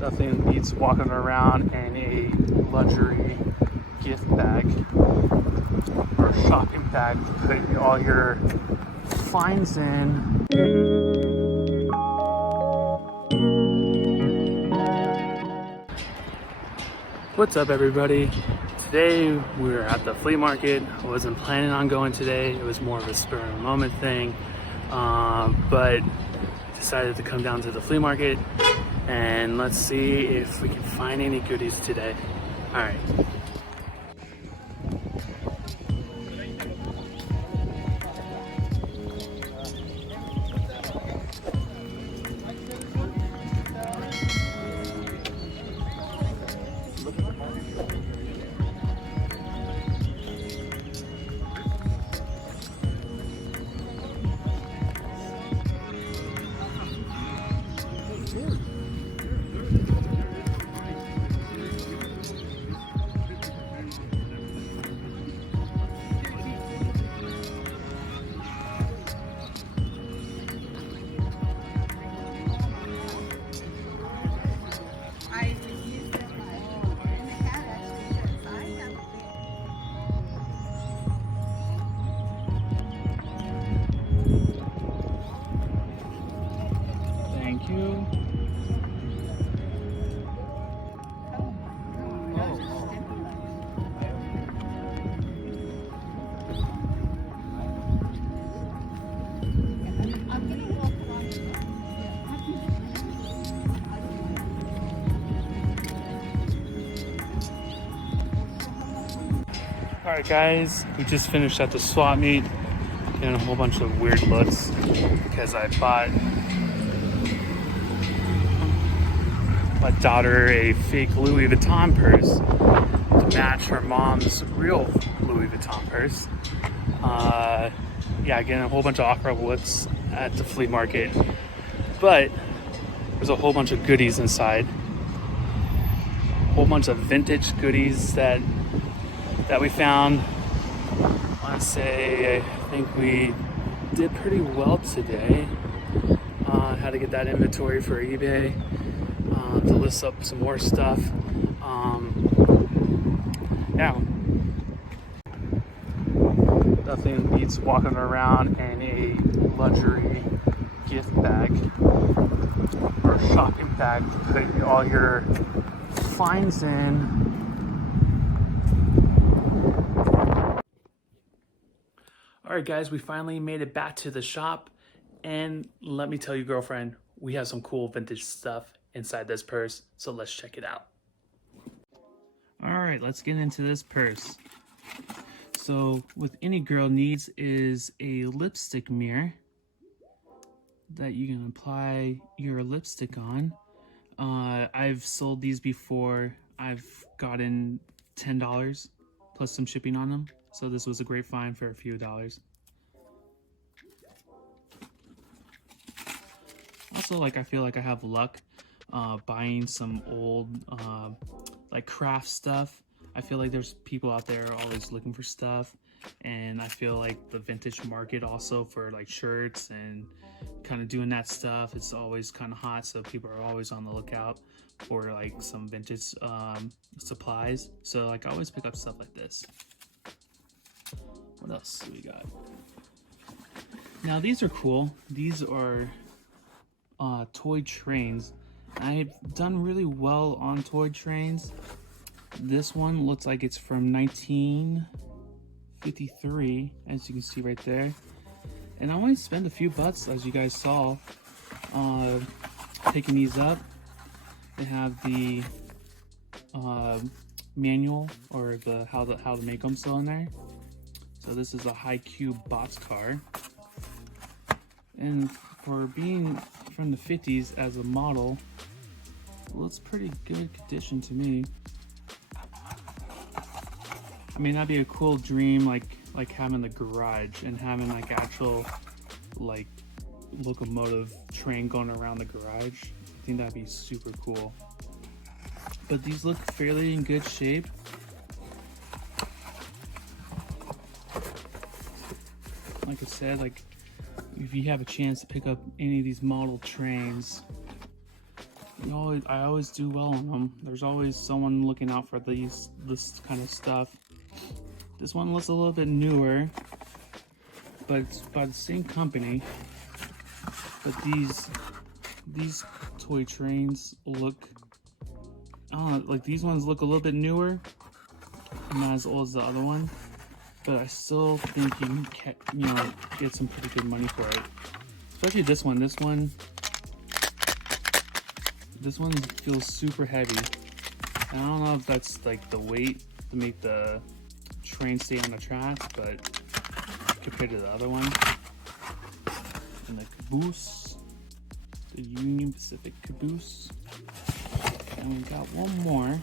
Nothing beats walking around in a luxury gift bag or shopping bag to put all your finds in. What's up, everybody? Today we're at the flea market. I wasn't planning on going today. It was more of a spur of the moment thing, but decided to come down to the flea market and let's see if we can find any goodies today. All right. Thank you. All right, guys, we just finished at the swap meet, getting a whole bunch of weird looks because I bought my daughter a fake Louis Vuitton purse to match her mom's real Louis Vuitton purse. Yeah, getting a whole bunch of awkward looks at the flea market, but there's a whole bunch of goodies inside. A whole bunch of vintage goodies that we found. I want to say I think we did pretty well today. Had to get that inventory for eBay to list up some more stuff. Yeah, nothing beats walking around in a luxury gift bag or shopping bag to put all your finds in. All right, guys, we finally made it back to the shop, and let me tell you, girlfriend, we have some cool vintage stuff inside this purse, so let's check it out. All right, let's get into this purse. So what any girl needs is a lipstick mirror that you can apply your lipstick on. I've sold these before. I've gotten $10 plus some shipping on them. So this was a great find for a few dollars. Also, I feel like I have luck buying some old like craft stuff. I feel like there's people out there always looking for stuff, and I feel like the vintage market also for like shirts and kind of doing that stuff, it's always kind of hot, so people are always on the lookout for like some vintage supplies. So I always pick up stuff like this. What else do we got? Now these are cool. These are toy trains. I've done really well on toy trains. This one looks like it's from 1953, as you can see right there. And I only spent a few bucks, as you guys saw, picking these up. They have the manual or the how to make them still in there. So this is a high cube boxcar, and for being from the 50s as a model, it looks pretty good condition to me. I mean, that'd be a cool dream, like having the garage and having like actual like locomotive train going around the garage. I think that'd be super cool. But these look fairly in good shape. Like I said, if you have a chance to pick up any of these model trains, I always do well on them. There's always someone looking out for this kind of stuff. This one looks a little bit newer, but it's by the same company. But these toy trains look, I don't know, like these ones look a little bit newer, not as old as the other one. But I still think you can, get some pretty good money for it. Especially this one. This one feels super heavy. I don't know if that's like the weight to make the train stay on the tracks, but compared to the other one. And the caboose, the Union Pacific caboose. And we got one more.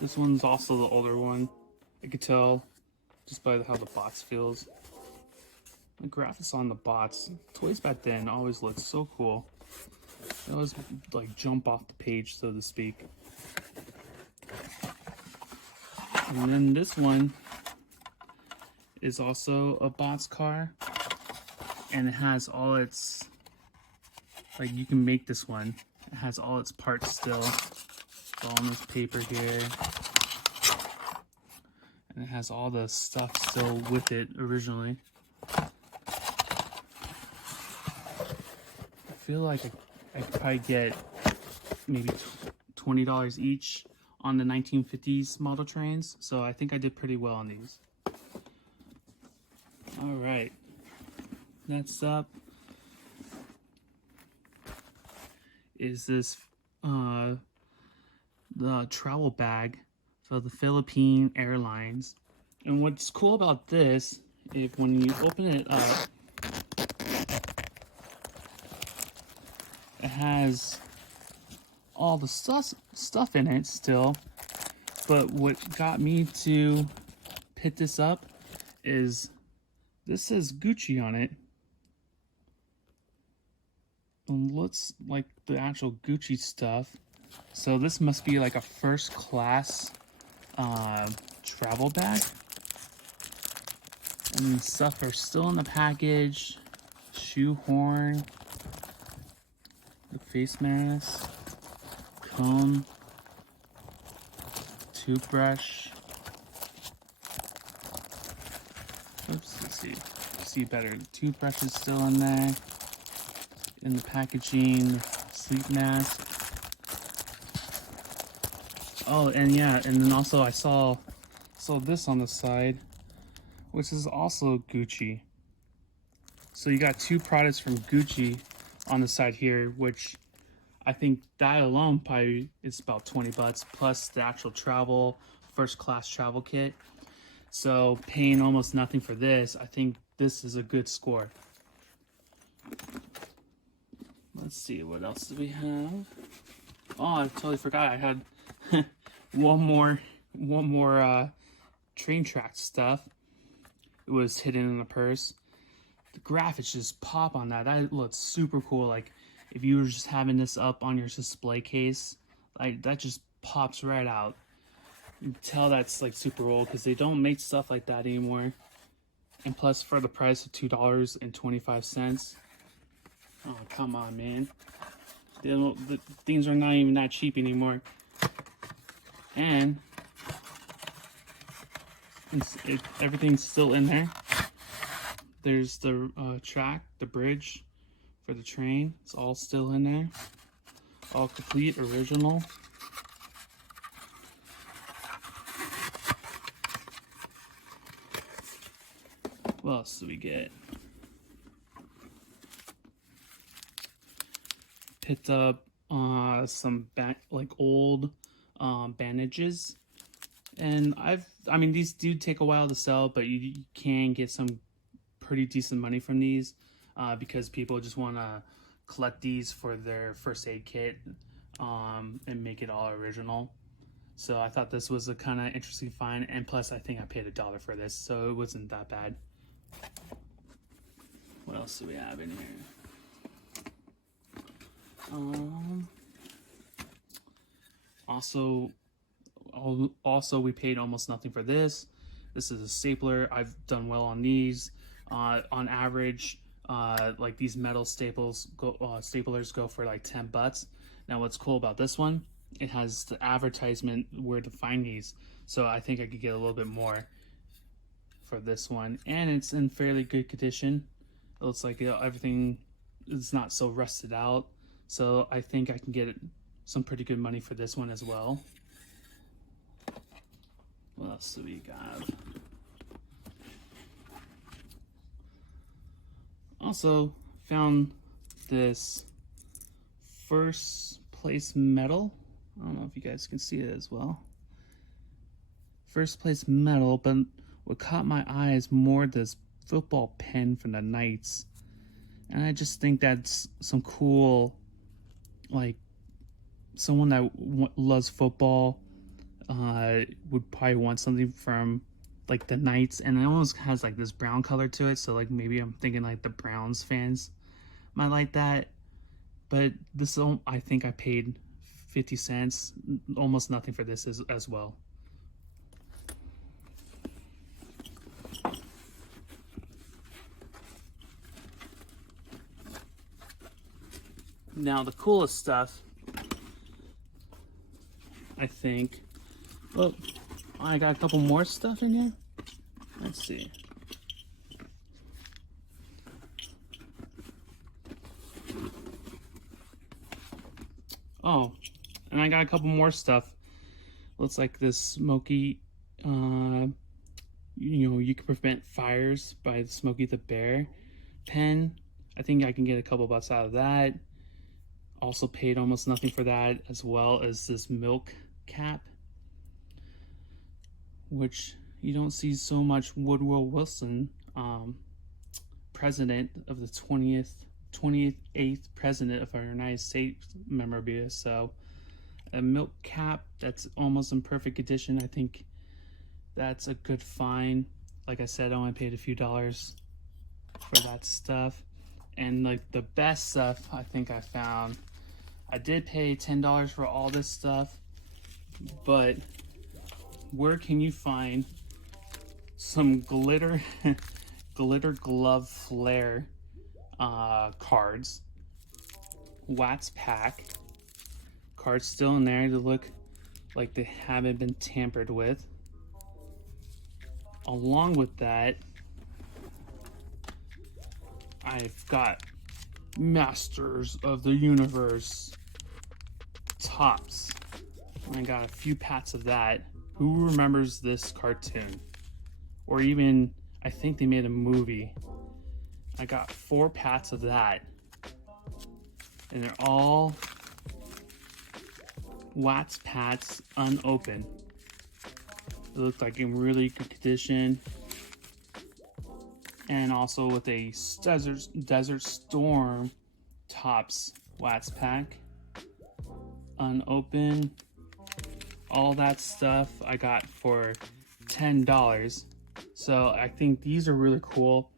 This one's also the older one. I could tell just by how the box feels. The graphics on the bots, toys back then always looked so cool. They always like jump off the page, so to speak. And then this one is also a bots car, and it has all its, like you can make this one. It has all its parts still. It's all on this paper here. And it has all the stuff still with it originally. I feel like I could probably get maybe $20 each on the 1950s model trains, so I think I did pretty well on these. All right, next up is this the travel bag for the Philippine Airlines. And what's cool about this is when you open it up, it has all the stuff in it still, but what got me to pick this up is this says Gucci on it. It looks like the actual Gucci stuff. So this must be like a first class travel bag. And the stuff are still in the package. Shoehorn. The face mask, comb, toothbrush. Oops, let's see better. The toothbrush is still in there. In the packaging, the sleep mask. Oh, and yeah, and then also I saw this on the side, which is also Gucci. So you got two products from Gucci on the side here, which I think that alone probably is about 20 bucks plus the actual travel first class travel kit. So paying almost nothing for this, I think this is a good score. Let's see, what else do we have? Oh, I totally forgot I had one more train track stuff. It was hidden in the purse. The graphics just pop on that. That looks super cool. Like if you were just having this up on your display case, like that just pops right out. You can tell that's like super old because they don't make stuff like that anymore. And plus for the price of $2.25. Oh, come on, man. The things are not even that cheap anymore. And everything's still in there. There's the track, the bridge for the train. It's all still in there. All complete, original. What else do we get? Picked up some old bandages. And I mean, these do take a while to sell, but you can get some pretty decent money from these because people just want to collect these for their first aid kit and make it all original. So I thought this was a kind of interesting find, and plus I think I paid $1 for this, so it wasn't that bad. What else do we have in here? Also we paid almost nothing for this. This is a stapler. I've done well on these. On average, like these metal staplers go for like $10. Now, what's cool about this one? It has the advertisement where to find these, so I think I could get a little bit more for this one, and it's in fairly good condition. It looks like everything is not so rusted out, so I think I can get some pretty good money for this one as well. What else do we got? Also found this first place medal. I don't know if you guys can see it as well. First place medal, but what caught my eye is more this football pen from the Knights. And I just think that's some cool, like, someone that loves football would probably want something from like the Knights, and it almost has like this brown color to it, so like maybe I'm thinking like the Browns fans might like that. But this, I think I paid 50 cents, almost nothing for this as well. Now the coolest stuff, I think, well, I got a couple more stuff in here. Let's see. Oh, and I got a couple more stuff. Looks like this smoky, you can prevent fires by the Smokey the Bear pen. I think I can get a couple bucks out of that. Also paid almost nothing for that, as well as this milk cap, which you don't see so much. Woodrow Wilson, president of the 28th president of our United States memorabilia. So a milk cap that's almost in perfect condition. I think that's a good find. Like I said, I only paid a few dollars for that stuff. And like the best stuff I think I found, I did pay $10 for all this stuff, but where can you find some glitter glove flare cards, wax pack cards still in there to look like they haven't been tampered with. Along with that, I've got Masters of the Universe tops. I got a few pats of that. Who remembers this cartoon? Or even, I think they made a movie. I got 4 pats of that. And they're all wax pats, unopened. It looked like in really good condition. And also with a Desert Storm tops wax pack, unopened. All that stuff I got for $10. So I think these are really cool.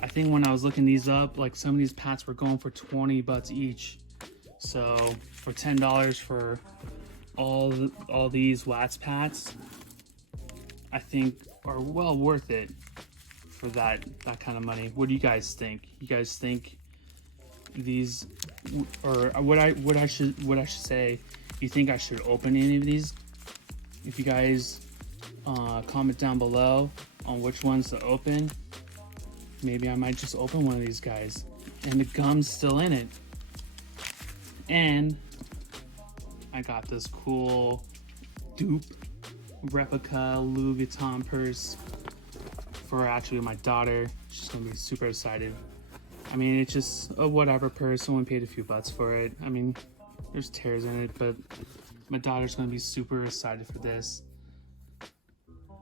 I think when I was looking these up, like some of these pats were going for 20 bucks each. So for $10 for all these wax pats, I think are well worth it for that kind of money. What do you guys think? You guys think these, or what I should say, you think I should open any of these? If you guys comment down below on which ones to open, maybe I might just open one of these guys. And the gum's still in it. And I got this cool dupe replica Louis Vuitton purse for actually my daughter. She's gonna be super excited. I mean, it's just a whatever purse. Someone paid a few bucks for it. I mean, there's tears in it, but my daughter's gonna be super excited for this.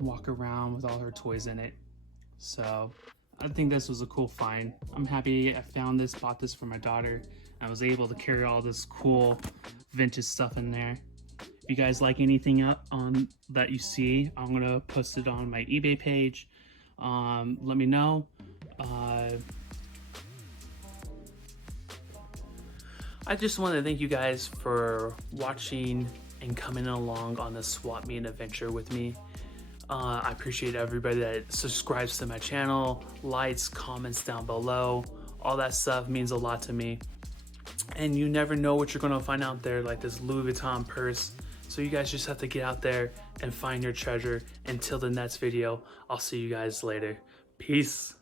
Walk around with all her toys in it. So I think this was a cool find. I'm happy I found this, bought this for my daughter. I was able to carry all this cool vintage stuff in there. If you guys like anything up on that you see, I'm gonna post it on my eBay page. Let me know. I just want to thank you guys for watching and coming along on this swap meet adventure with me. I appreciate everybody that subscribes to my channel, likes, comments down below. All that stuff means a lot to me. And you never know what you're gonna find out there, like this Louis Vuitton purse. So you guys just have to get out there and find your treasure. Until the next video, I'll see you guys later. Peace.